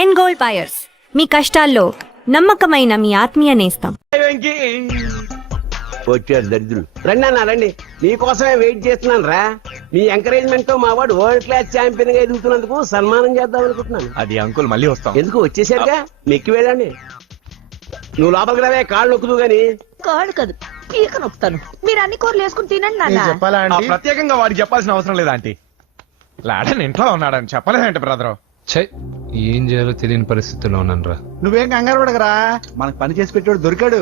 ఎన్ gold buyers, మీ కష్టాల్లో నమ్మకమైన మీ ఆత్మీయ నేస్తం. వచ్చారు దరిద్రులు. రండి అన్న రండి, మీకోసమే వెయిట్ చేస్తున్నాను రా. మీ ఎంకరేజ్మెంట్ తో మా వాడు వరల్డ్ క్లాస్ ఛాంపియన్ గా ఎదుగుతున్నందుకు సన్మానం చేద్దాం అనుకుంటున్నాను. అది అంకుల్ మళ్ళీ వస్తాం. ఎందుకు వచ్చేసారుగా, మెక్కి వెళ్ళండి. నువ్వు లోపలికి రావే, కాళ్ళు నొక్కుదు గాని. కాళ్ళు కాదు, పీక నొక్కుతాను. మీరు అన్ని కూరలు వేసుకుని తినండి నాన్న. చెప్పాలా ఆ, ప్రత్యేకంగా వాడికి చెప్పాల్సిన అవసరం లేదా ఆంటీ? లాడన్ ఇంట్లో ఉన్నాడని చెప్పలేదంటే బ్రదరు. ఛై, ఏం చేయాలో తెలియని పరిస్థితుల్లో ఉన్నాను రా. నువ్వేం కంగారు పడకరా, మనకు పని చేసి పెట్టాడు దొరికాడు.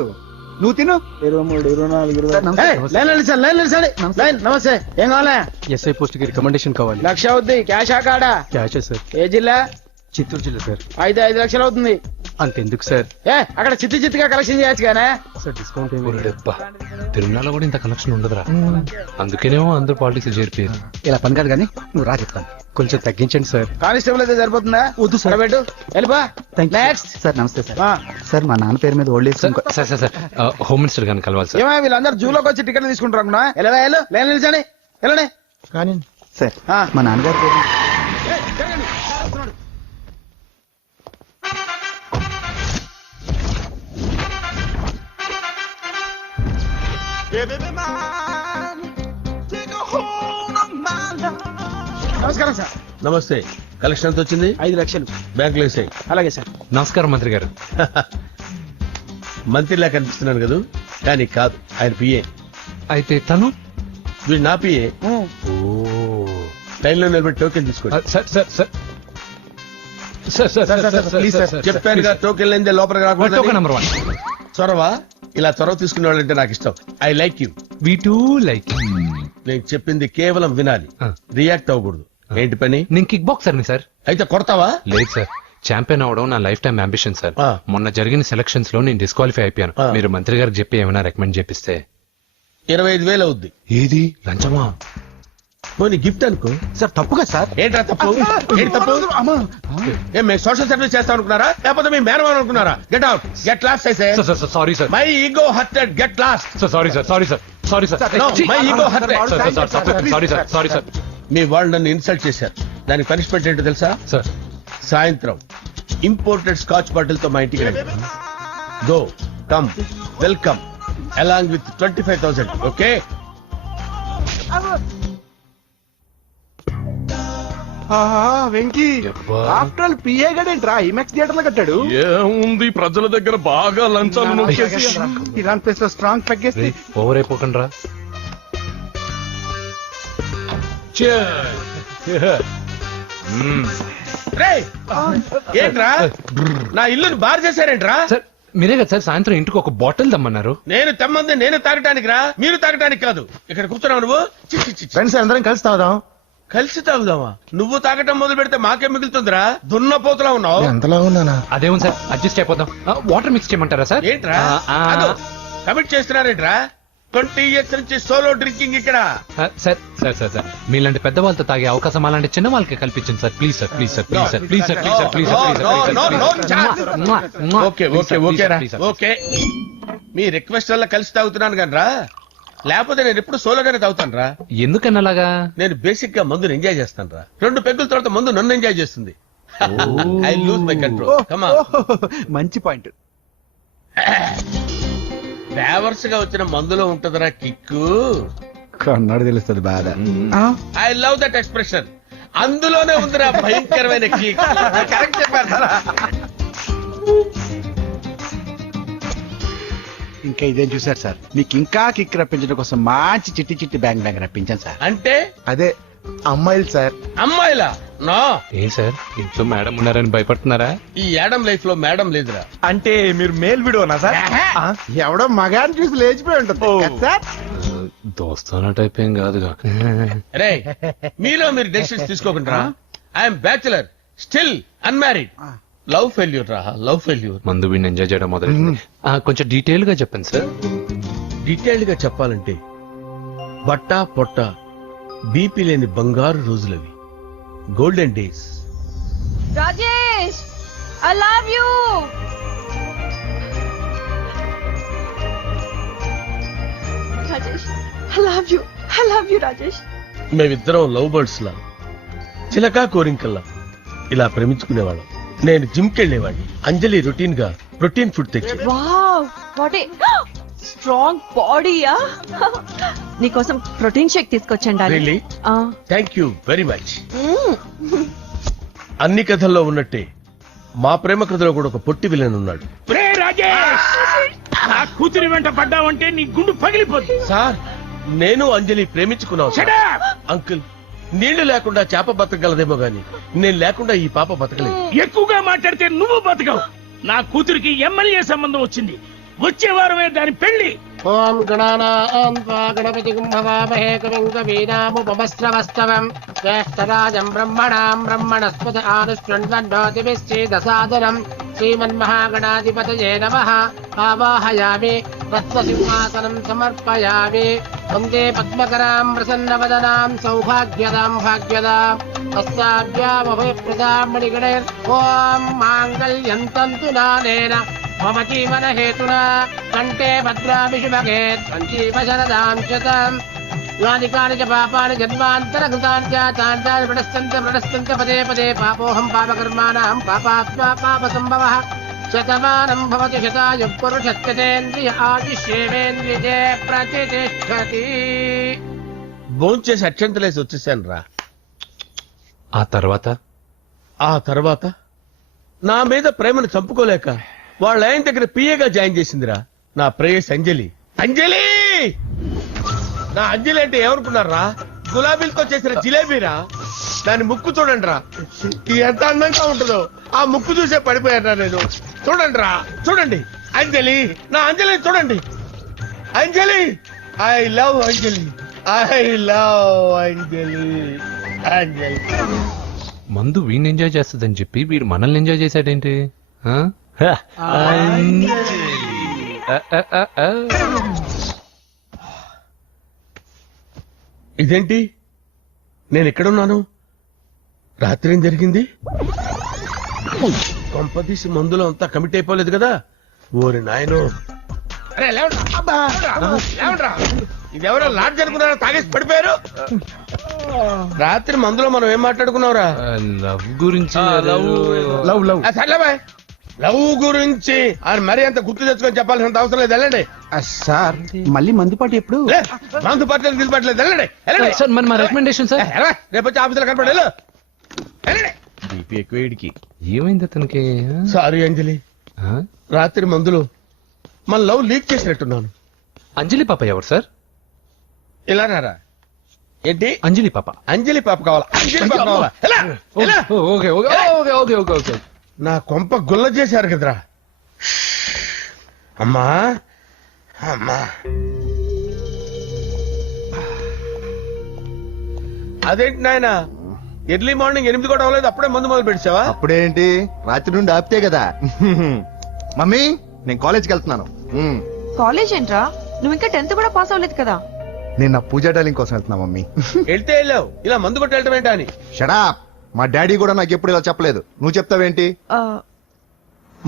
నువ్వు తిను. 23, 24, నమస్తే. ఏం కావాలా? ఎస్ఐ పోస్ట్ కి రికమెండేషన్ కావాలి. 1,00,000 అవుద్ది. క్యాషా కాడా? Cash sir. ఏ జిల్లా? చిత్తూరు జిల్లా సార్. 5 లక్షలు అవుతుంది. అంతెందుకు సార్? అక్కడ చిత్తుగా కలెక్షన్ చేయొచ్చు కానీ సార్ డిస్కౌంట్ ఏమి ఒరే దెబ్బ, తిరుమలలో కూడా ఇంత కనెక్షన్ ఉండదురా. అందుకేనేమో అందరూ పాలిటిక్స్ చేరిపోయారు. ఇలా పని కాదు కానీ నువ్వు రా చెప్తాను. కొంచెం తగ్గించండి సార్. కానిస్టేబుల్ అయితే సరిపోతుందా? వద్దు సార్. పెట్టు, వెళ్ళిపా. నెక్స్ట్. సార్ నమస్తే సార్. సార్ మా నాన్న పేరు మీద old age sir sir sir, home minister గారిని కలవాలి సార్. ఏమో వీళ్ళందరూ జూలోకి వచ్చి టికెట్లు తీసుకుంటారు అనుకున్నా. లైన్ నిలిచండి, వెళ్ళండి. కానీ సార్ మా నాన్నగారి పేరు నమస్కారం సార్. నమస్తే. కలెక్షన్ ఎంత వచ్చింది? 5 లక్షలు. బ్యాంకులో వేసాయి. అలాగే సార్. నమస్కారం మంత్రి గారు. మంత్రిలా కనిపిస్తున్నాను కదా, కానీ కాదు, ఆయన పిఏ. అయితే తను వీడు నా పిఏ. లైన్ లో నిలబెట్టి టోకెన్ తీసుకోండి. Sir sir sir sir sir sir sir please sir. చెప్పాను కదా, టోకెన్ లేదే లోపలికి రాకూడదు. Token number 1. చొరవ, ఇలా చొరవ తీసుకునే వాళ్ళంటే నాకు ఇష్టం. I like you. We two like. నేను చెప్పింది కేవలం వినాలి, రియాక్ట్ అవ్వకూడదు. ఏంటి పని? నేను కిక్ బాక్సర్ని సార్. అయితే కొడతావా? లేదు సార్, ఛాంపియన్ అవడం నా లైఫ్ టైం అంబిషన్ సార్. మొన్న జరిగిన సెలక్షన్స్ లో నేను డిస్క్వాలిఫై అయిపోయాను. మీరు మంత్రి గారికి చెప్పి ఏమైనా రికమెండ్ చేపిస్తే. 25,000 అవుద్ది. ఏది లంచమా? పోనీ గిఫ్ట్ అనుకో. సార్ తప్పుగా సార్. ఏంట్రా తప్పు? ఏంటి తప్పు? ఏం మేము సోషల్ సర్వీస్ చేస్తాం అనుకున్నారా, లేకపోతే మీ మేనమాన్ అనుకున్నారా? Get out, get lost. Sorry sir. My ego hurted, get lost. Sorry sir, sorry sir, sorry sir. My ego hurted. Sorry sir, sorry sir. మీ వాళ్ళు నన్ను ఇన్సల్ట్ చేశారు, దానికి పనిష్మెంట్ ఏంటో తెలుసా? సార్ సాయంత్రం ఇంపోర్టెడ్ స్కాచ్ బాటిల్ తో మా ఇంటికి రండి. Go, come, welcome along with 25,000. Okay? Venky after all PA గడేంట్రా ఇమెక్స్ థియేటర్ లో కట్టాడు. ఏముంది, ప్రజల దగ్గర బాగా లంచాలు నొక్కేసి ఇలాంటి ప్లేస్ లో స్ట్రాంగ్ తగ్గేసి ఓవర్ అయిపోకండి రా. రేయ్, ఏంట్రా నా ఇల్లుని బార్ చేశారేంట్రా? సార్ మీరే కదా సార్ సాయంత్రం ఇంటికి ఒక బాటిల్ దమ్మన్నారు. నేను తెమ్మంది నేను తాగటానికి రా, మీరు తాగటానికి కాదు. ఇక్కడ కూర్చున్నావు నువ్వు. ఫ్రెండ్స్ అందరం కలిసి తాగుదాం. కలిసి తాగుదామా? నువ్వు తాగటం మొదలు పెడితే మాకే మిగులుతుందిరా. దున్నపోతులా ఉన్నావు. ఎంతలా ఉన్నానా? అదేమో సార్, అడ్జస్ట్ అయిపోదాం. వాటర్ మిక్స్ చేయమంటారా సార్? ఏంట్రా కమిట్ చేస్తున్నారేంట్రా? 20 years నుంచి సోలో డ్రింకింగ్ ఇక్కడ. సార్ సార్ సార్ సార్ మీలాంటి పెద్ద వాళ్ళతో తాగే అవకాశం అలాంటి చిన్న వాళ్ళకి కల్పించండి sir. Please sir, please sir, please sir, please sir, please sir, please sir. Okay okay okay రా, ఓకే. మీ రిక్వెస్ట్ వల్ల కలిసి తాగుతున్నాను కానీ రా, లేకపోతే నేను ఎప్పుడు సోలోగానే తాగుతాను రా. ఎందుకన్నా అలాగా? నేను బేసిక్ గా మందుని ఎంజాయ్ చేస్తాను రా. 2 పెగ్గుల తర్వాత మందు నన్ను ఎంజాయ్ చేస్తుంది. I lose my control. Come on. మంచి పాయింట్. ఫ్లేవర్స్ గా వచ్చిన మందులో ఉంటదిరా కిక్కు. కన్నాడు తెలుస్తుంది బాధ. I love that expression. అందులోనే ఉందిరా భయంకరమైన కిక్. కరెక్ట్ చెప్పారు. ఇంకా ఇదేం చూసారు సార్, మీకు ఇంకా కిక్ రప్పించడం కోసం మంచి చిట్టి చిట్టి బ్యాంగ్ రప్పించాను సార్. అంటే అదే అమ్మాయిలు సార్. అమ్మాయిలా? నో. ఏం సార్ ఇంట్లో మేడం ఉన్నారని భయపడుతున్నారా? ఈ యాడమ్ లైఫ్ లో మేడం లేదురా. అంటే మీరు మేల్ వీడియోనా సార్? ఎవడో మగాన్ని చూసి లేచిపోయి ఉంటుంది కదా సార్. దోస్తానా టైప్ ఏం కాదుగా. రే, మీలో మీరు డెసిషన్స్ తీసుకోకుండా. I'm bachelor, still unmarried. Love failure రా, లవ్ ఫెయిల్యూర్. మందు వీడిని ఎంజాయ్ చేయడం మొదలైంది. కొంచెం డీటెయిల్ గా చెప్పండి సార్. డీటెయిల్డ్ గా చెప్పాలంటే బట్టా పొట్ట బీపీ లేని బంగారు రోజులవి, golden days. Rajesh, I love you. Rajesh, I love you, I love you Rajesh. మేమిద్దరం లవ్ బర్డ్స్ లా, చిలకా కోరింకల్లా ఇలా ప్రేమించుకునేవాళ్ళం. నేను జిమ్ కెళ్ళేవాడిని. అంజలి రొటీన్ గా ప్రోటీన్ ఫుడ్ తెచ్చి వావ్ వాట్ ఏ స్ట్రాంగ్ బాడీయా. నీకోసం ప్రోటీన్ షేక్ తీసుకొచ్చండి. Really? Thank you very much. అన్ని కథల్లో ఉన్నట్టే మా ప్రేమ కథలో కూడా ఒక పొట్టి విలన్ ఉన్నాడు. కూతురి వెంట పడ్డావంటే నీ గుండు పగిలిపోతుంది. సార్ నేను అంజలి ప్రేమించుకున్నాను సార్. అంకుల్ నీళ్లు లేకుండా చేప బతకగలదేమో గాని నేను లేకుండా ఈ పాప బతకలేదు. ఎక్కువగా మాట్లాడితే నువ్వు బతకవు. నా కూతురికి ఎమ్మెల్యే సంబంధం వచ్చింది. వచ్చే వారమే దాని పెళ్లి. ఓం గణపతి కుంభవామహే కవిం కవీనాముపమస్రవస్తవం జ్యేష్ఠరాజం బ్రహ్మణాం బ్రహ్మణస్పతి ఆనుష్ణ్వన్నోతిభిశ్చేదసాదనం శ్రీమన్మహాగణాధిపతయే నమః. ఆవాహయామి తత్వసింహాసనం సమర్పయామి. వందే పద్మకరాం ప్రసన్నవదనాం సౌభాగ్యదాం భాగ్యదాం హస్తాభ్యామభయప్రదాం మణిగణైర్. ఓం మాంగళ్యం తంతు నానేన మమ జీవన హేతునా కంటే భద్రామి శుభగే సంజీవశరదాం శతం. యాని కాని చ పాపాని జన్మాంతరకృతాని చాని ప్రణశ్యంత పదే పదే పాపోహం పాపకర్మాణం పాపాత్మా పాప సంభవః. శతమానం భవతి శతాయ పురుషస్యేంద్రియ ఆయుష్యేంద్రియే ప్రతిష్టతి. భోంచేసి అక్షంతలేసి వచ్చేసాను రా. ఆ తర్వాత నా మీద ప్రేమను చంపుకోలేక వాళ్ళ ఆయన దగ్గర పిఏగా జాయిన్ చేసిందిరా నా ప్రేయస్ అంజలి. అంజలి నా అంజలి అంటే ఏమనుకున్నారా? గులాబీలతో చేసిన జిలేబీరా. దాని ముక్కు చూడండి రా ఎంత అందంగా ఉంటుందో. ఆ ముక్కు చూసే పడిపోయారా నేను. చూడండి రా చూడండి అంజలి నా అంజలి చూడండి. Anjali I love Anjali I love Anjali. Anjali మందు వీడిని ఎంజాయ్ చేస్తుందని చెప్పి వీడు మనల్ని ఎంజాయ్ చేశాడేంటి? ఆ? ఇదేంటి నేను ఎక్కడున్నాను? రాత్రి ఏం జరిగింది? కొంపదీసి మందులో అంతా కమిట్ అయిపోలేదు కదా? ఓరి నాయనో. ఇదెవరో లాడ్జ్ అనుకున్నారా? తాగేసి పడిపోయారు. రాత్రి మందులో మనం ఏం మాట్లాడుకున్నావురా? లవ్ గురించి. లవ్ లవ్ సర్లే బాయ్. లవ్ గురించి ఆయన మరీ అంత గుర్తు తెచ్చుకొని చెప్పాల్సినంత అవసరం లేదు. వెళ్ళండి సార్ మళ్ళీ మందుపాటి ఎప్పుడు? మందు పట్టలేదు నిలబట్టలేదు. వెళ్ళండి వెళ్ళండి. సార్ మరి మా రికమెండేషన్ సార్. రేపు వచ్చి ఆఫీసులో కనపడి ఎక్కువేడికి. ఏమైంది అతనికి? సారీ అంజలి, రాత్రి మందులో మన లవ్ లీక్ చేసినట్టున్నాను. అంజలి పాప ఎవరు సార్? ఇలా రారా. ఏంటి అంజలి పాప? అంజలి పాప కావాలా? అంజలి పాప కావాలా? Okay okay okay okay okay okay. నా కొంప గుల్ల చేశారు కదరా. అమ్మా అమ్మా అదేంటి నాయన ఎర్లీ మార్నింగ్ 8 కూడా అవ్వలేదు అప్పుడే మందు మొదలు పెట్టావా? అప్పుడేంటి రాత్రి నుండి ఆపితే కదా. మమ్మీ నేను కాలేజ్కి వెళ్తున్నాను. కాలేజ్ ఏంట్రా? నువ్వు ఇంకా 10th కూడా పాస్ అవ్వలేదు కదా. నేను నా పూజా డాలింగ్ కోసం వెళ్తున్నా మమ్మీ. వెళ్తే వెళ్ళావు, ఇలా మందు కొట్టి వెళ్ళటం ఏంటా అని. షడా మా డాడీ కూడా నాకు ఎప్పుడు ఇలా చెప్పలేదు. నువ్వు చెప్తావేంటి?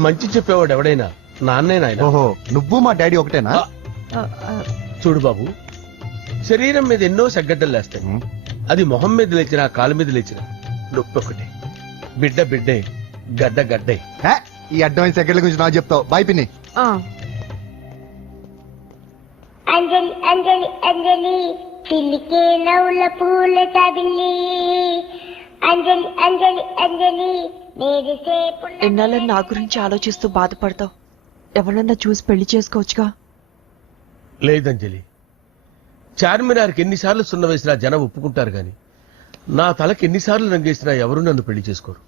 మంచి చెప్పేవాడు ఎవడైనా నాన్నే నాయన. ఓహో నువ్వు మా డాడీ ఒకటేనా? చూడు బాబు, శరీరం మీద ఎన్నో సగ్గడ్డలు లేస్తాయి. అది మొహం మీద లేచినా కాలు మీద లేచినా నొప్పి ఒకటే. బిడ్డ బిడ్డే గడ్డ గడ్డే. ఈ అడ్వాన్స్ సెకండ్ల గురించి నాకు చెప్తావు. బాయ్ పిన్ని. అంజలి అంజలి అంజలి పిల్లికే నవ్వుల పూల తబిల్లి. అంజలి అంజలి అంజలి ఎన్నాళ్ళని నా గురించి ఆలోచిస్తూ బాధపడతావు. ఎవరన్నా చూసి పెళ్లి చేసుకోవచ్చుగా. లేదంజలి, చార్మినార్కి ఎన్నిసార్లు సున్న వేసినా జనం ఒప్పుకుంటారు గాని నా తలకి ఎన్నిసార్లు రంగేసినా ఎవరు నన్ను పెళ్లి చేసుకోరు.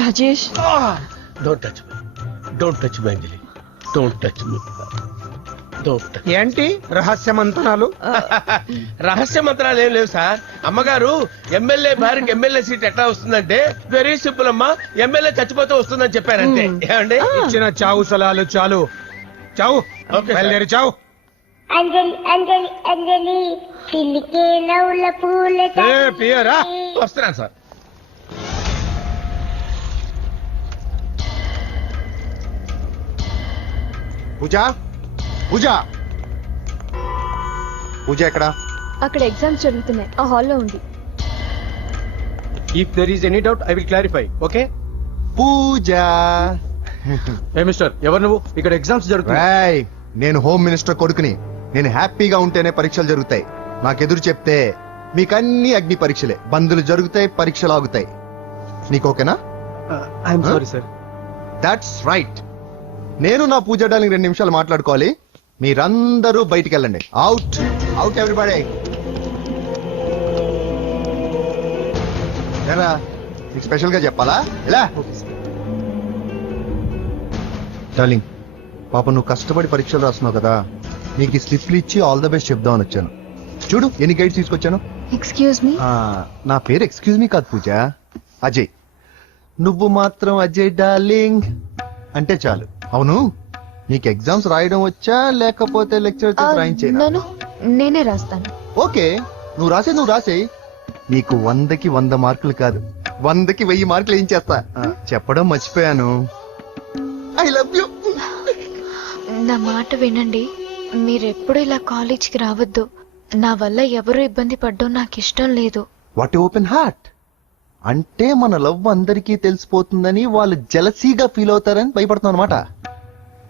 Rajesh don't touch me, don't touch me Anjali, don't touch me. ఏంటి రహస్య మంత్రాలు? రహస్య మంత్రాలు ఏం లేవు సార్. అమ్మగారు ఎమ్మెల్యే భార్యకి ఎమ్మెల్యే సీట్ ఎట్లా వస్తుందంటే వెరీ సింపుల్ అమ్మా, ఎమ్మెల్యే చచ్చిపోతే వస్తుందని చెప్పారంటే. ఏమండి ఇచ్చిన చావు సలాలు చాలు. చావు బయలుదేరి చావు. అంజలి అంజలి అంజలి పిల్లికే నవ్వుల పూల పియరా వస్తున్నాను సార్. పూజ పూజ పూజ ఎక్కడ? అక్కడ ఎగ్జామ్స్ జరుగుతున్నాయి, ఆ హాల్లో ఉంది. If there is any doubt I will clarify. Okay Pooja. Mister ఎవరు నువ్వు? ఇక్కడ ఎగ్జామ్స్ జరుగుతున్నాయి. రాయ్, నేను హోమ్ మినిస్టర్ కొడుకుని. నేను హ్యాపీగా ఉంటేనే పరీక్షలు జరుగుతాయి. నాకెదురు చెప్తే మీకన్నీ అగ్ని పరీక్షలే. బందులు జరుగుతాయి, పరీక్షలు ఆగుతాయి. నీకు ఓకేనా? I'm sorry sir. That's right. నేను నా పూజ డార్లింగ్ 2 నిమిషాలు మాట్లాడుకోవాలి. మీరందరూ బయటికి వెళ్ళండి. Out out everybody. ఏరా, నీకు స్పెషల్ గా చెప్పాలా? ఇలా డార్లింగ్, పాప నువ్వు కష్టపడి పరీక్షలు రాస్తున్నావు కదా, నీకు ఈ స్లిప్లు ఇచ్చి ఆల్ ద బెస్ట్ చెప్దామని వచ్చాను. చూడు ఎన్ని గైడ్స్ తీసుకొచ్చాను. Excuse me. నా పేరు ఎక్స్క్యూజ్ మీ కాదు పూజ, అజయ్. నువ్వు మాత్రం అజయ్ డార్లింగ్ అంటే చాలు. అవును, నీకు ఎగ్జామ్స్ రాయడం వచ్చా లేకపోతే లెక్చర్ రాయించేనా? నేనే రాస్తాను. ఓకే, నువ్వు రాసేయి. నీకు 100కి 100 మార్కులు కాదు, 100కి 1000 మార్కులు ఏం చేస్తా. చెప్పడం మర్చిపోయాను, ఐ లవ్ యూ. నా మాట వినండి. మీరెప్పుడు ఇలా కాలేజ్కి రావద్దు. నా వల్ల ఎవరు ఇబ్బంది పడ్డం నాకు ఇష్టం లేదు. What open heart. అంటే మన లవ్ అందరికీ తెలిసిపోతుందని వాళ్ళు జలసీగా ఫీల్ అవుతారని భయపడుతున్నాం అనమాట.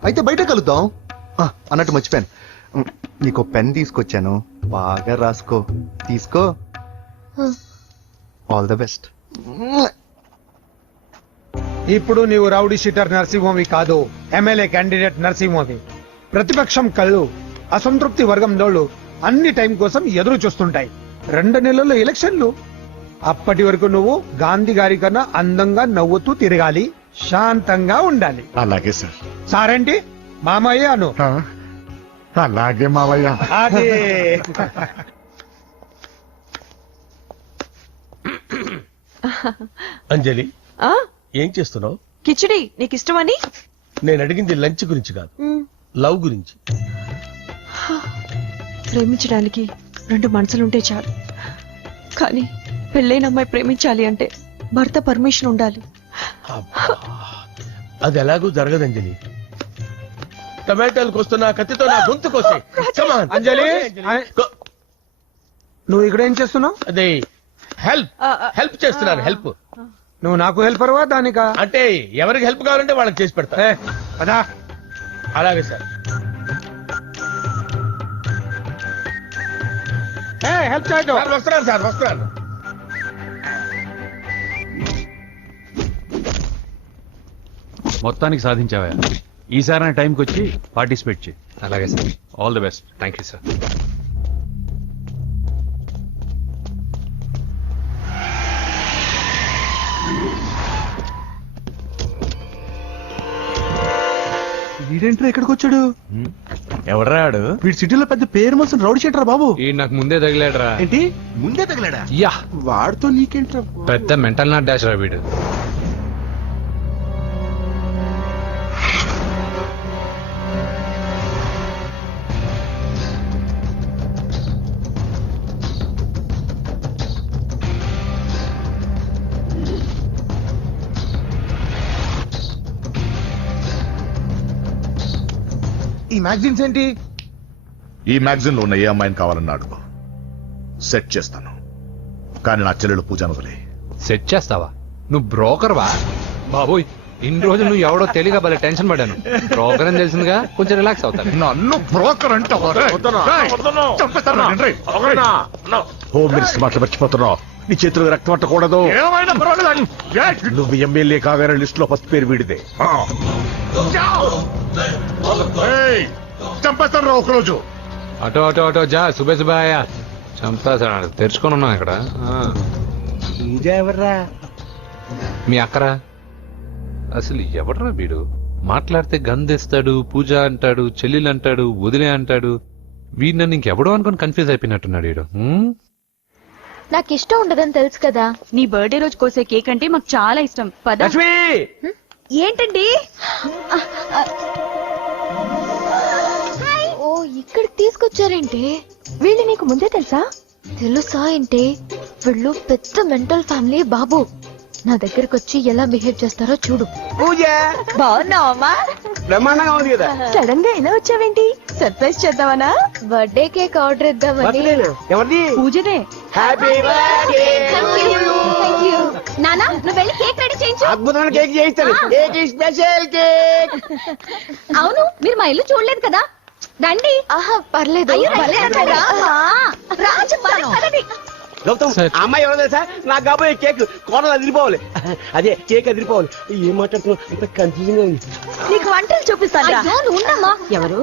అయితే బయట కలుద్దాం. అన్నట్టు మర్చిపోయాను, నీకు పెన్ తీసుకొచ్చాను, బాగా రాసుకో. తీసుకో. All the best. ఇప్పుడు నీవు రౌడీ షీటర్ నరసింహవి కాదు, ఎమ్మెల్యే క్యాండిడేట్ నరసింహవి. ప్రతిపక్షం కళ్ళు, అసంతృప్తి వర్గం డోళ్ళు అన్ని టైం కోసం ఎదురు చూస్తుంటాయి. 2 నెలల్లో ఎలక్షన్లు. అప్పటి వరకు నువ్వు గాంధీ గారి కన్నా అందంగా నవ్వుతూ తిరగాలి, శాంతంగా ఉండాలి. అలాగే సార్. సారేంటి మామయ్య అను. అలాగే మావయ్య. అదే. అంజలి, ఏం చేస్తున్నావు? కిచిడి నీకు ఇష్టమని. నేను అడిగింది లంచ్ గురించి కాదు, లవ్ గురించి. ప్రేమించడానికి 2 మనసులుంటే చాలు, కానీ పెళ్ళైన అమ్మాయి ప్రేమించాలి అంటే భర్త పర్మిషన్ ఉండాలి. అది ఎలాగూ జరగదు అంజలి. టమాటాలకు వస్తున్న కత్తితో నా గొంతు కోసే. అంజలి, నువ్వు ఇక్కడ ఏం చేస్తున్నావు? అదే హెల్ప్ చేస్తున్నాను. హెల్ప్. నువ్వు నాకు హెల్పర్వా దానికా? అంటే ఎవరికి హెల్ప్ కావాలంటే వాళ్ళకి చేసి పెడతా. పదా. అలాగే సార్. హెల్ప్ చేయడం. వస్తున్నాను సార్, వస్తున్నాను. మొత్తానికి సాధించావా? ఈసారి టైంకి వచ్చి పార్టిసిపేట్ చేయి. అలాగే sir. All the best. Thank you sir. వీడేంట్రా ఎక్కడికి వచ్చాడు? ఎవడ్రాడు? వీడి సిటీలో పెద్ద పేరు మోసిన రౌడీ షీటర్ బాబు. ఈ నాకు ముందే తగిలాడరా. ఏంటి ముందే తగిలాడా? యా, వాడితో నీకేంట్రా? పెద్ద మెంటల్ నాట్ డాష్ రా వీడు. ఈ మ్యాగజైన్స్ ఏంటి? ఈ మ్యాగజైన్ లో ఉన్న ఏ అమ్మాయిని కావాలన్నాడు సెట్ చేస్తాను, కానీ నా చెల్లెలు పూజను వదిలే. సెట్ చేస్తావా? నువ్వు బ్రోకర్ వా? బాబోయ్, ఇన్ని రోజులు నువ్వు ఎవడో తెలియక భలే టెన్షన్ పడ్డాను. బ్రోకర్ అని తెలిసిందిగా కొంచెం రిలాక్స్ అవుతాను. నన్ను బ్రోకర్ అంటే హోమ్ మినిస్టర్ మాటలు మర్చిపోతున్నావు. నీ చేతులు రక్తం పట్టకూడదు. నువ్వు ఎమ్మెల్యే కాగానే లిస్ట్ లో ఫస్ట్ పేరు వీడిదే. చంపేస్తాను ఒకరోజు. అటో అటో అటో జా. సుబే సుబాయ చంపేస్తాడు. తెరుచుకొని ఉన్నాను ఇక్కడ. ఎవర్రా? మీ అక్కరా? అసలు ఎవడరా వీడు? మాట్లాడితే గంధేస్తాడు, పూజ అంటాడు, చెల్లెలు అంటాడు, వదిలే అంటాడు. వీడు నన్ను ఇంకెవడో అనుకుని కన్ఫ్యూజ్ అయిపోయినట్టున్నాడు వీడు. నాకు ఇష్టం ఉండదని తెలుసు కదా. నీ బర్త్డే రోజు కోసే కేక్ అంటే మాకు చాలా ఇష్టం. పద. ఏంటండి? ఓ, ఇక్కడికి తీసుకొచ్చారేంటి? వీళ్ళు నీకు ముందే తెలుసా? తెలుసా ఏంటి? వీళ్ళు పెద్ద మెంటల్ ఫ్యామిలీ బాబు. నా దగ్గరకు వచ్చి ఎలా బిహేవ్ చేస్తారో చూడు. పూజ బాగున్నావమ్మా? బ్రహ్మాండంగా ఉంది కదా. సడన్ గా ఎలా వచ్చావేంటి? సర్ప్రైజ్ చేద్దామనా? బర్త్డే కేక్ ఆర్డర్ ఇద్దామని. ఎవరిది? పూజనే. Happy birthday. Thank you. నానా, నువ్వు వెళ్ళి కేక్ రెడీ చేయించు. చేయించు. అద్భుతమైన కేక్ చేయిస్తాను. Cake special cake. అవును, మీరు మా ఇల్లు చూడలేదు కదా, రండి. ఆహా, పర్లేదు. గౌతమ్, ఆ అమ్మాయి ఎవరో తెలుసా? నాకు కాబోయే కేక్ కోడలు అదిరిపోవాలి. అదే కేక్ అదిరిపోవాలి. ఏం మాట్లాడుతున్నావు? అంత కన్ఫ్యూజన్ గా ఉంది. నీకు వంటలు చూపిస్తాను. ఉండమ్మా. ఎవరు?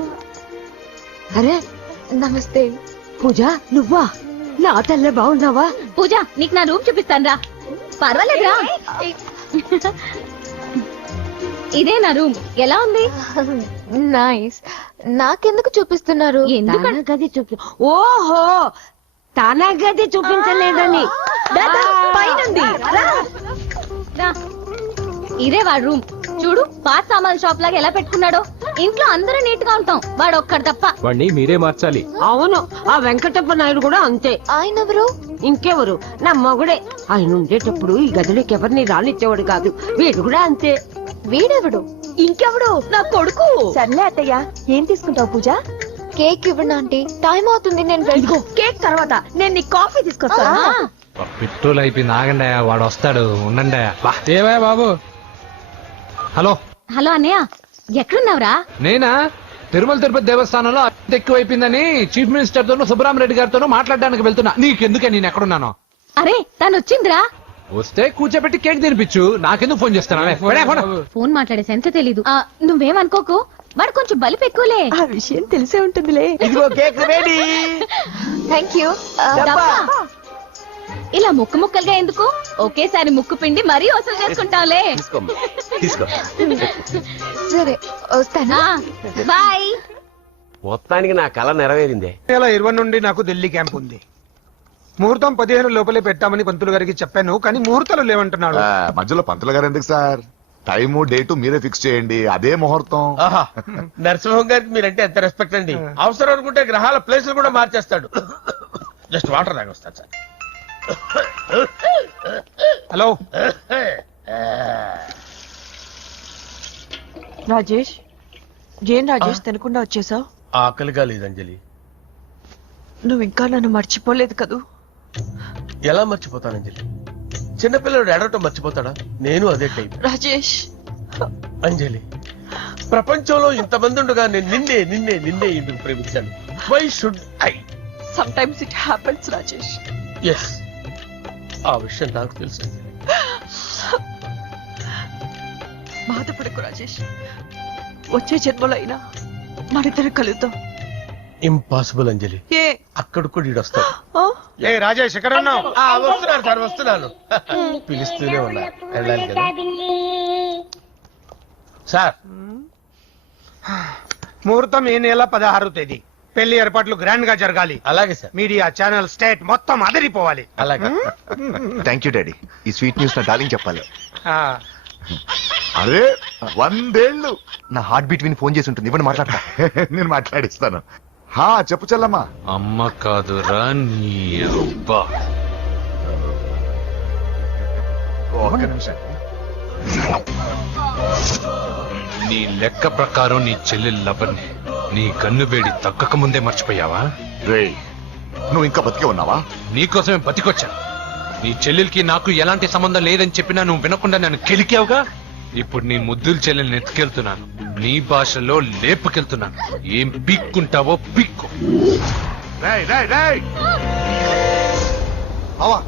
అరే నమస్తే. పూజ, నువ్వా? నా తల్లే బాగున్నావా? పూజ, నీకు నా రూమ్ చూపిస్తాను రా. పర్వాలేదురా. ఇదే నా రూమ్. ఎలా ఉంది? నైస్. నాకెందుకు చూపిస్తున్నారు? ఎందుకంటే గది చూపి. ఓహో, తన గది చూపించలేదని. పైనుంది. రా. ఇదే వాడు రూమ్. చూడు, పాత సామాన్ షాప్ లాగా ఎలా పెట్టుకున్నాడో. ఇంట్లో అందరూ నీట్ గా ఉంటాం, వాడు ఒక్కడు తప్ప. వాడిని మీరే మార్చాలి. అవును, ఆ వెంకటప్ప నాయుడు కూడా అంతే. ఆయన ఎవరు? ఇంకెవరు? నా మొగుడే. ఆయన ఉండేటప్పుడు ఈ గదిలోకి ఎవరిని రానిచ్చేవాడు కాదు. వీడు కూడా అంతే. వీడెవడు? ఇంకెవడు? నా కొడుకు. సర్లే అత్తయ్య, ఏం తీసుకుంటావు పూజ? కేక్ ఇవ్వండి ఆంటీ, టైం అవుతుంది. నేను కేక్ తర్వాత నేను నీ కాఫీ తీసుకొస్తాను. పెట్రోల్ అయిపోయింది, ఆగండి, వాడు వస్తాడు, ఉండండి. ఏవా బాబు? హలో హలో అన్నయ్య, ఎక్కడున్నావురా? నేనా తిరుమల తిరుపతి దేవస్థానంలో అత్యంత ఎక్కువైపోయిందని చీఫ్ మినిస్టర్ తోనూ సుబ్బరామరెడ్డి గారితోనూ మాట్లాడడానికి వెళ్తున్నా. నీకెందుకే నేను ఎక్కడున్నాను? అరే, తను వచ్చిందిరా. వస్తే కూర్చోబెట్టి కేక్ తినిపించు, నాకెందుకు ఫోన్ చేస్తాను? ఫోన్ మాట్లాడే సెన్స్ తెలీదు. నువ్వేమనుకోకు, వాడు కొంచెం బలిపు ఎక్కువలే. ఆ విషయం తెలిసే ఉంటుందిలే. ఇదిగో కేక్ రెడీ. Thank you. ఇలా ముక్కు ముక్కలుగా ఎందుకు? ఒకేసారి ముక్కు పిండి మరీ వసూలు చేసుకుంటావులే. తీసుకో. సరే, వస్తానా? బాయ్. మొత్తానికి నా కళ నెరవేరిందే. 2020 నుండి నాకు ఢిల్లీ క్యాంప్ ఉంది. ముహూర్తం 15 లోపలే పెట్టామని పంతులు గారికి చెప్పాను, కానీ ముహూర్తాలు లేవంటున్నాడు. మధ్యలో పంతులు గారు ఎందుకు సార్? టైము డేటు మీరే ఫిక్స్ చేయండి, అదే ముహూర్తం. నరసింహం గారికి మీరంటే ఎంత రెస్పెక్ట్ అండి. అవసరం అనుకుంటే గ్రహాల ప్లేసులు కూడా మార్చేస్తాడు. జస్ట్ వాటర్ తాగొస్తాను సార్. హలో రాజేష్, ఏం రాజేష్ తినకుండా వచ్చేసావు? ఆకలిగా లేదు అంజలి. నువ్వు ఇంకా నన్ను మర్చిపోలేదు కదూ? ఎలా మర్చిపోతాను అంజలి? చిన్నపిల్లడు ఏడవటం మర్చిపోతాడా? నేను అదే టైప్. రాజేష్, అంజలి, ప్రపంచంలో ఇంతమంది ఉండగా నేను నిన్నే నిన్నే నిన్నే ఎందుకు ప్రేమించాను? Why should I? Sometimes it happens Rajesh. Yes, ఆ విషయం నాకు తెలుసు. బాధపడకు రాజేష్, వచ్చే జన్మలో అయినా మనిద్దరు కలుద్దాం. ఇంపాసిబుల్ అంజలి. ఏ అక్కడ కూడా ఈడొస్తాడు. ఏ రాజేష్, ఎక్కడ ఉన్నావు? వస్తున్నాను సార్, వస్తున్నాను. పిలుస్తూనే ఉన్నా, వెళ్ళాలి కదా సార్. ముహూర్తం ఈ నెల 16వ తేదీ. పెళ్లి ఏర్పాట్లు గ్రాండ్ గా జరగాలి. అలాగే సార్. మీడియా, ఛానల్, స్టేట్ మొత్తం అదిరిపోవాలి. అలాగే. Thank you daddy. ఈ స్వీట్ న్యూస్ నా డార్లింగ్ చెప్పాలి. అరే 100 ఏళ్ళు. నా హార్ట్ బీట్ విని ఫోన్ చేసి ఉంటుంది, ఇవ్వండి మాట్లాడతా. నేను మాట్లాడిస్తాను. చెప్పు చెల్లమ్మా. అమ్మ కాదురా నీ అబ్బా. ఒక్క నిమిషం. నీ లెక్క ప్రకారం నీ చెల్లె లవర్ని నీ కన్ను వేడి తగ్గక ముందే మర్చిపోయావా? రేయ్, నువ్వు ఇంకా బతికే ఉన్నావా? నీకోసమే బతికొచ్చాను. నీ చెల్లెలకి నాకు ఎలాంటి సంబంధం లేదని చెప్పినా నువ్వు వినకుండా నన్ను కెలికావుగా. ఇప్పుడు నీ ముద్దుల చెల్లెల్ని ఎత్తుకెళ్తున్నాను, నీ భాషలో లేపుకెళ్తున్నాను. ఏం పీక్కుంటావో పీక్కు. బావా,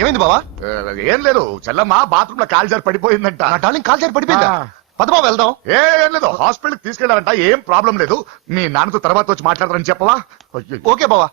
ఏమైంది బావా? ఏం లేదు, చెల్లమ్మ బాత్రూమ్ లో కాలు జారి పడిపోయిందంట. నా డార్లింగ్ కాల్ జారి పడిపోయిందా? పద బావ వెళ్దాం. ఏం లేదు, హాస్పిటల్ తీసుకెళ్లారంట. ఏం ప్రాబ్లం లేదు. మీ నాన్నతో తర్వాత వచ్చి మాట్లాడతారని చెప్పవా? ఓకే బావా.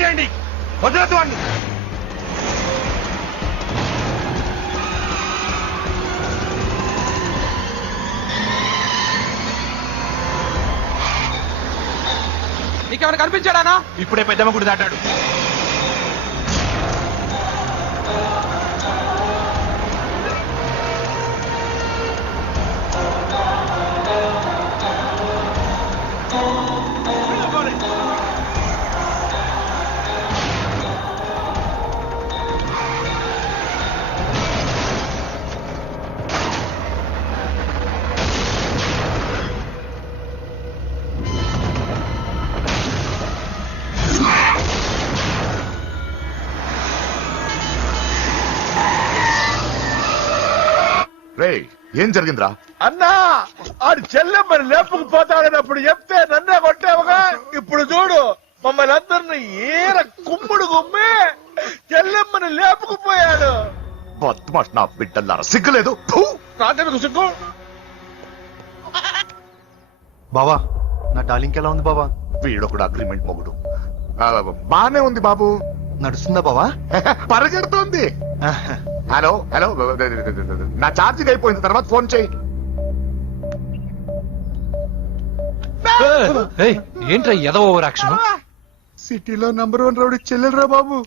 చేయండి, వదిలేదు వాడిని. నీకేమైనా కనిపించాడానా? ఇప్పుడే పెద్దమ్మ గుడి దాటాడు. రే, ఏం జరిగిందిరా? అన్నా ఆడు చెల్లెమ్మని లేపుకుపోతాడన్నప్పుడు చెప్తే నన్నే కొట్టావుగా. ఇప్పుడు చూడు మమ్మల్ని అందరిని ఏర కుమ్ముడు గుమ్మి చెల్లెమ్మని లేపుకుపోయాడు. బద్మాష్ నా బిడ్డల్లారా, సిగ్గులేదు. ఫు! రాత్రికి సిగ్గు. బావా నా డార్లింగ్ ఎలా ఉంది బావా? వీడొకడు అగ్రిమెంట్ మొగుడు. బానే ఉంది బాబు. నడుస్తుందా బావా? పరిగెడుతుంది. హలో హలో, నా ఛార్జింగ్ అయిపోయిన తర్వాత ఫోన్ చేయి. ఏంట్రా ఎదవ ఓవర్ యాక్షన్? సిటీలో నంబర్ 1 రౌడీ చెల్లెలరా బాబు.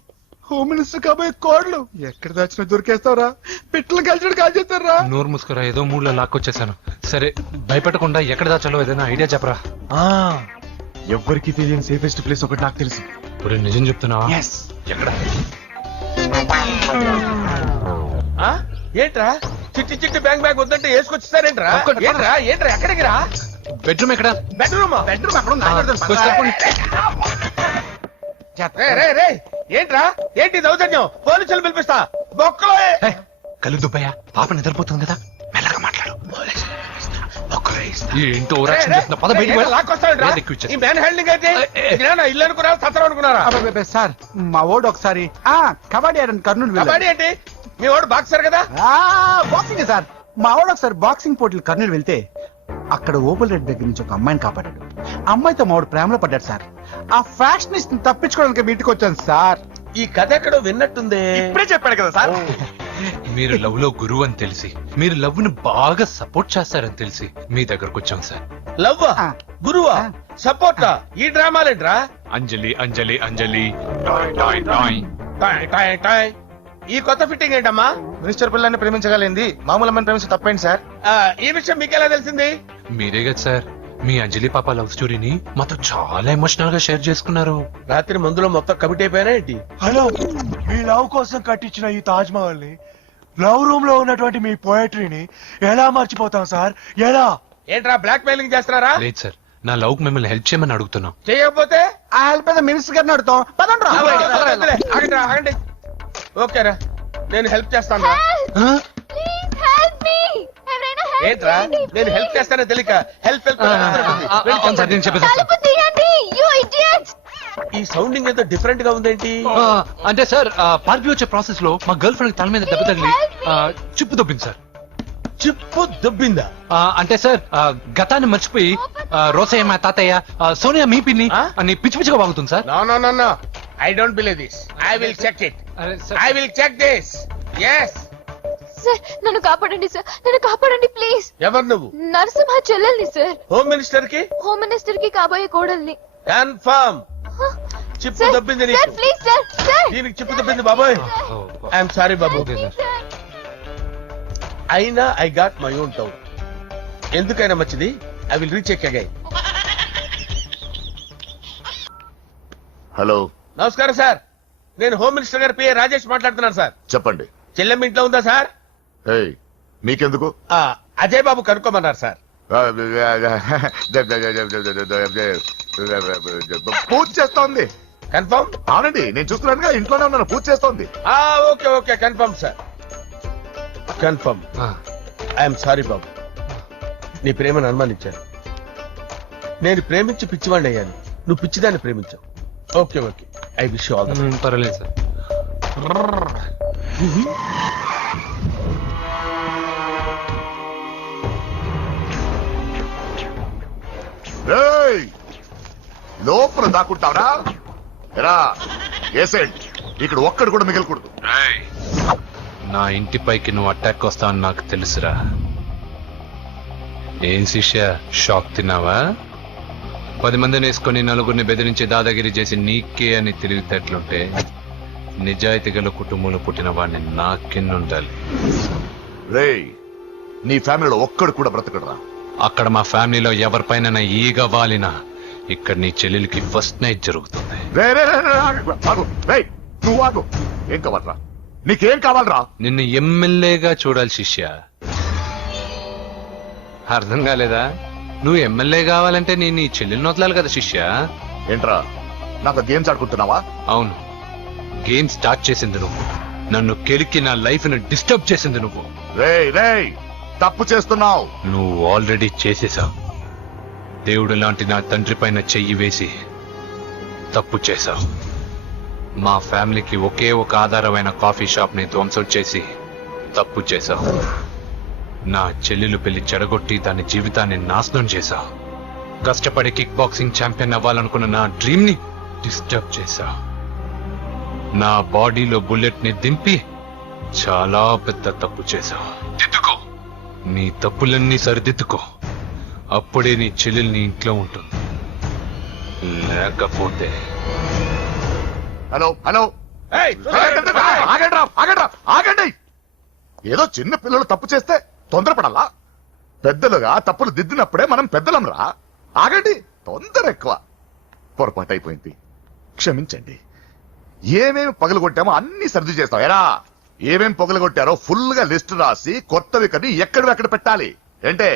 హోమ్ మినిస్టర్ కాబోయే కోడ్లు ఎక్కడ దాచినా దొరికేస్తావరా? పిట్టలు కలిసి కాల్ చేస్తారా? నోరు ముసుకురా, ఏదో మూడ్లో లాక్కొచ్చేసాను. సరే భయపెట్టకుండా ఎక్కడ దాచాలో ఏదైనా ఐడియా చెప్పరా. ఎవ్వరికి తెలియని సేఫెస్ట్ ప్లేస్ ఒకటి నాకు తెలుసు. ఇప్పుడు నిజం చెప్తున్నావా? ఎక్కడ? ఏంట్రా చిట్టి చిట్టి బ్యాంక్ బ్యాగ్ వద్దంటే వేసుకొచ్చేసారేంట్రా? ఏంట్రా ఏంట్రా ఎక్కడికి రా? బెడ్రూమ్ ఎక్కడ? బెడ్రూమ్ ఏంట్రా ఏంటి దౌర్జన్యం? పోలీసులు పిలిపిస్తా. బొక్కలో కళ్ళు దుబ్బయ్యా, పాప నిద్రపోతుంది కదా, మెల్లగా మాట్లాడు. ఏంటో ఓవర్ యాక్షన్ చేస్తున్నా, పద బయటికి వెళ్ళు. ఈ మ్యాన్ హ్యాండింగ్ అయితే ఇల్లు అనుకున్నారా సత్రం అనుకున్నారా? సార్ మా ఓడు ఒకసారి కబడ్డీ ఆడని కర్నూలు కబడ్డీ ఏంటి? మీ వాడు బాక్సర్ కదా? Boxing sir. మా ఓడు ఒకసారి బాక్సింగ్ పోటీలు కర్నూలు వెళ్తే అక్కడ ఓపెల్ రెడ్డి దగ్గర నుంచి ఒక అమ్మాయిని కాపాడాడు. అమ్మాయితో మావాడు ప్రేమలో పడ్డాడు సార్. ఆ ఫ్యాషనిస్ట్ తప్పించుకోవడానికి మీ ఇంటికి వచ్చాను సార్. ఈ కథ ఎక్కడో విన్నట్టుంది. ఇప్పుడే చెప్పాడు కదా సార్. మీరు లవ్ లో గురువు అని తెలిసి, మీరు లవ్ ని బాగా సపోర్ట్ చేస్తారని తెలిసి మీ దగ్గరకు వచ్చాం సార్. లవ్ గురువా సపోర్టా? ఈ డ్రామాలేంట్రా? అంజలి అంజలి అంజలి టాయ్ టాయ్ టాయ్. ఈ కొత్త ఫిట్టింగ్ ఏంటమ్మా? మినిస్టర్ పిల్లల్ని ప్రేమించగలిగింది మామూలు అమ్మని ప్రేమించి తప్పేంటి సార్? ఈ విషయం మీకెలా తెలిసింది? మీరే కదా సార్ మీ అంజలి పాప లవ్ స్టోరీని మాతో చాలా ఎమోషనల్ గా షేర్ చేసుకున్నారు. రాత్రి మందులో మొత్తం కమిట్ అయిపోయినా ఏంటి? హలో, మీ లవ్ కోసం కట్టించిన ఈ తాజ్ మహల్ ని, లవ్ రూమ్ లో ఉన్నటువంటి మీ పోయట్రీని ఎలా మర్చిపోతాం సార్? ఎలా? ఏంట్రా బ్లాక్ మెయిలింగ్ చేస్తున్నారా? లేదు సార్, నా లవ్ కు మిమ్మల్ని హెల్ప్ చేయమని అడుగుతున్నాం. చేయకపోతే ఆ హెల్ప్ అయితే మినిస్టర్ గారిని అడుగుతాం. పదండి. ఆగండి. ఓకేరా, నేను హెల్ప్ చేస్తాను. ఏంట్రా నేను హెల్ప్ చేస్తానో తెలియక హెల్ప్ ఈ సౌండింగ్ ఏదో డిఫరెంట్ గా ఉందేంటి? అంటే సార్ పార్టీ వచ్చే ప్రాసెస్ లో మా గర్ల్ ఫ్రెండ్ తల మీద దెబ్బ తగిలి చిప్పు దొబ్బింది సార్. చిప్పు దొబ్బిందా? అంటే సార్ గతాన్ని మర్చిపోయి రోసయ్య మా తాతయ్య, సోనియా మీ పిన్ని అని పిచ్చి పిచ్చిగా బాగుతుంది sir. No I don't believe this. I will check it. I will check this. yes sir నన్ను కాపాడండి సార్, నన్ను కాపాడండి ప్లీజ్. ఎవరు నువ్వు? నరసింహ చెల్లెల్ని సార్. హోమ్ మినిస్టర్ కి? హోమ్ మినిస్టర్ కి కాబోయే కోడల్ని. కన్ఫర్మ్. చిప్పు దొబ్బింది నీకు. Please sir. సార్ దీనికి చిప్పు దొబ్బింది బాబోయ్. ఐఎమ్ సారీ బాబు. అయినా I got my own town. ఎందుకైనా మంచిది I will recheck again. Hello, నమస్కారం సార్. నేను హోమ్ మినిస్టర్ గారి పిఏ రాజేష్ మాట్లాడుతున్నాను సార్. చెప్పండి. చెల్లెమ్మ ఇంట్లో ఉందా సార్? మీకెందుకు? అజయ్ బాబు కనుక్కోమన్నారు సార్. పూజ చేస్తోంది. కన్ఫర్మ్? అవునండి, నేను చూస్తున్నానుగా, ఇంట్లోనే ఉన్నాను, పూజ చేస్తోంది. Okay confirm sir. Confirm. I'm sorry బాబు, నీ ప్రేమను అనుమానించాను. నేను ప్రేమించి పిచ్చివాడిని అయ్యాను, నువ్వు పిచ్చిదాన్ని ప్రేమించావు. Okay I wish you all the best. పర్వాలేదు సార్. లోపల దాక్కుంటావరా? ఎరా ఏసెంట్ ఇక్కడ ఒక్కడు కూడా మిగలకూడదు. నా ఇంటిపైకి నువ్వు అటాక్ వస్తావని నాకు తెలుసురా. ఏం శిష్య, షాక్ తిన్నావా? 10 మందిని వేసుకొని నలుగురిని బెదిరించి దాదాగిరి చేసి నీకే అని తిరిగితేట్లుంటే నిజాయితీ గల కుటుంబంలో పుట్టిన వాడిని నాకెన్నుండాలి. రేయ్, నీ ఫ్యామిలీలో ఒక్కడు కూడా బ్రతకడరా. అక్కడ మా ఫ్యామిలీలో ఎవరిపైన ఈగ వాలినా ఇక్కడ నీ చెల్లెలికి ఫస్ట్ నైట్ జరుగుతుంది. నువ్వు ఆగు. ఏం కావాలరా? నీకేం కావాలరా? నిన్ను ఎమ్మెల్యేగా చూడాలి శిష్య. అర్థం కాలేదా? నువ్వు ఎమ్మెల్యే కావాలంటే నేను నీ చెల్లెల్ని వదలాలి కదా శిష్య. ఏంట్రా, నాతో గేమ్స్ ఆడుకుంటున్నావా? అవును, గేమ్ స్టార్ట్ చేసింది నువ్వు. నన్ను కెలికి నా లైఫ్ ను డిస్టర్బ్ చేసింది నువ్వు. రేయ్ తప్పు చేస్తున్నావు. నువ్వు ఆల్రెడీ చేసేశావు. దేవుడు లాంటి నా తండ్రి పైన చెయ్యి వేసి తప్పు చేశావు. మా ఫ్యామిలీకి ఒకే ఒక ఆధారమైన కాఫీ షాప్ ని ధ్వంసం చేసి తప్పు చేశావు. నా చెల్లెలు పెళ్లి చెడగొట్టి దాని జీవితాన్ని నాశనం చేశావు. కష్టపడి కిక్ బాక్సింగ్ ఛాంపియన్ అవ్వాలనుకున్న నా డ్రీమ్ ని డిస్టర్బ్ చేశావు. నా బాడీలో బుల్లెట్ ని దింపి చాలా పెద్ద తప్పు చేశావు. దిద్దుకో, నీ తప్పులన్నీ సరిదిద్దుకో. అప్పుడే నీ చెల్లెలు నీ ఇంట్లో ఉంటుంది. లేకపోతే హలో ఆగండి. ఏదో చిన్న పిల్లలు తప్పు చేస్తే తొందరపడాలా? పెద్దలుగా తప్పులు దిద్దినప్పుడే మనం పెద్దలంరా. ఆగండి, తొందర ఎక్కువ. పొరపాటు అయిపోయింది, క్షమించండి. ఏమేమి పగలగొట్టామో అన్ని సర్ది చేస్తాం. ఎరా, ఏమేం పగలగొట్టారో ఫుల్ గా లిస్ట్ రాసి కొత్తవి కని ఎక్కడ పెట్టాలి. ఏంటే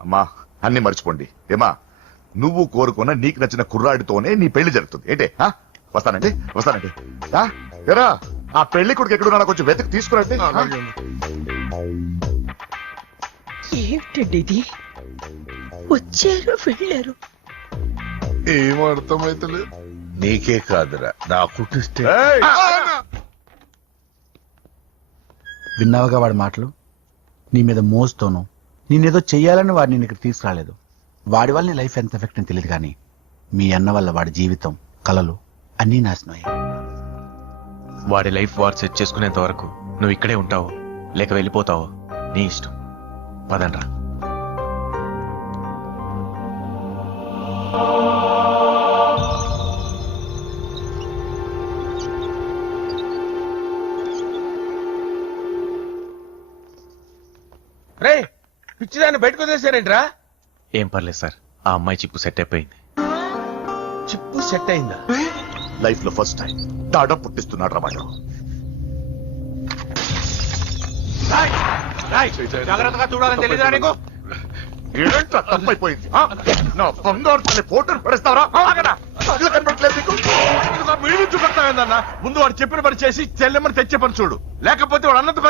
అమ్మా, అన్ని మర్చిపోండి. ఏమా, నువ్వు కోరుకున్న నీకు నచ్చిన కుర్రాడితోనే నీ పెళ్లి జరుగుతుంది. ఏంటే వస్తానండి. ఎరా, ఆ పెళ్లి కొడుకు ఎక్కడున్నా కొంచెం వెతికి తీసుకురండి. ఏమిటండి ఇది? వచ్చారు వెళ్ళారు. ఏం అర్థమైతలేదు. నీకే కాదురా, నాకు ట్విస్ట్. విన్నావుగా వాడి మాటలు? నీ మీద మోస్తోను నేనేదో చెయ్యాలని వాడిని నేను ఇక్కడ తీసుకురాలేదు. వాడి వల్ల నీ లైఫ్ ఎంత ఎఫెక్ట్ అని తెలియదు, కానీ మీ అన్న వల్ల వాడి జీవితం, కలలు అన్నీ నాశనం అయ్యాయి. వాడి లైఫ్ వాడు సెట్ చేసుకునేంత వరకు నువ్వు ఇక్కడే ఉంటావు, లేక వెళ్ళిపోతావు, నీ ఇష్టం. పదండ్రా. రే, పిచ్చిదాన్ని బయటకు వదిలేశారేంట్రా? ఏం పర్లేదు సార్, ఆ అమ్మాయి చిప్పు సెట్ అయిపోయింది. చిప్పు సెట్ అయిందా? లైఫ్ లో ఫస్ట్ టైం తాడ పుట్టిస్తున్నాడు రా వాడు. జాగ్రత్తగా చూడాలని తెలియదా నీకు? ఏంట్రా తప్పైపోయింది? నా బంగారు తల్లి ఫోటోలు పడేస్తావరా? కనపడలేదు నీకు? చూపెడతావేందన్నా? ముందు వాడు చెప్పిన పని చేసి చెల్లెమ్మని తెచ్చే పని చూడు, లేకపోతే వాడు అన్నది